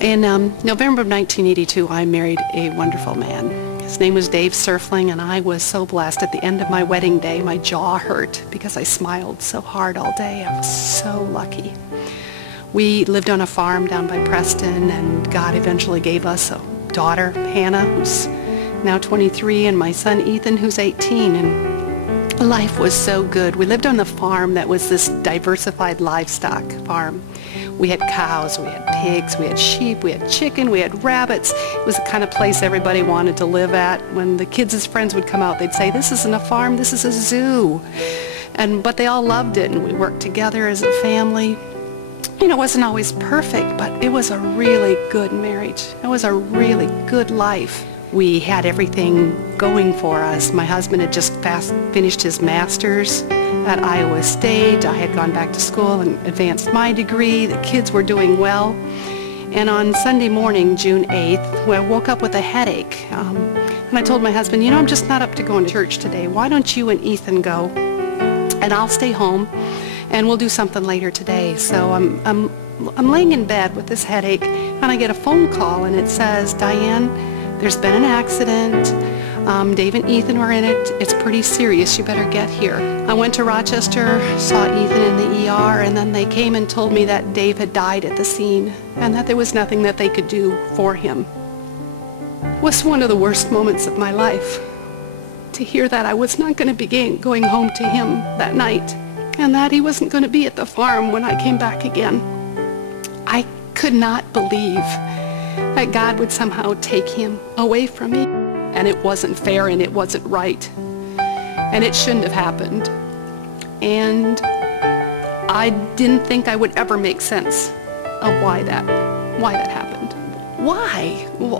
In November of 1982, I married a wonderful man. His name was Dave Serfling, and I was so blessed. At the end of my wedding day, my jaw hurt because I smiled so hard all day. I was so lucky. We lived on a farm down by Preston, and God eventually gave us a daughter, Hannah, who's now 23, and my son, Ethan, who's 18. And life was so good. We lived on the farm that was this diversified livestock farm. We had cows, we had pigs, we had sheep, we had chicken, we had rabbits. It was the kind of place everybody wanted to live at. When the kids' friends would come out, they'd say, "This isn't a farm, this is a zoo." But they all loved it, and we worked together as a family. You know, it wasn't always perfect, but it was a really good marriage. It was a really good life. We had everything going for us. My husband had just finished his master's at Iowa State. I had gone back to school and advanced my degree. The kids were doing well. And on Sunday morning, June 8th, I woke up with a headache. And I told my husband, "You know, I'm just not up to going to church today. Why don't you and Ethan go, and I'll stay home, and we'll do something later today." So I'm laying in bed with this headache, and I get a phone call, and it says, "Diane, there's been an accident. Dave and Ethan were in it. It's pretty serious. You better get here." I went to Rochester, saw Ethan in the ER, and then they came and told me that Dave had died at the scene and that there was nothing that they could do for him. It was one of the worst moments of my life to hear that I was not going to be going home to him that night, and that he wasn't going to be at the farm when I came back again. I could not believe that God would somehow take him away from me. And it wasn't fair, and it wasn't right, and it shouldn't have happened. And I didn't think I would ever make sense of why that happened. Why? Well,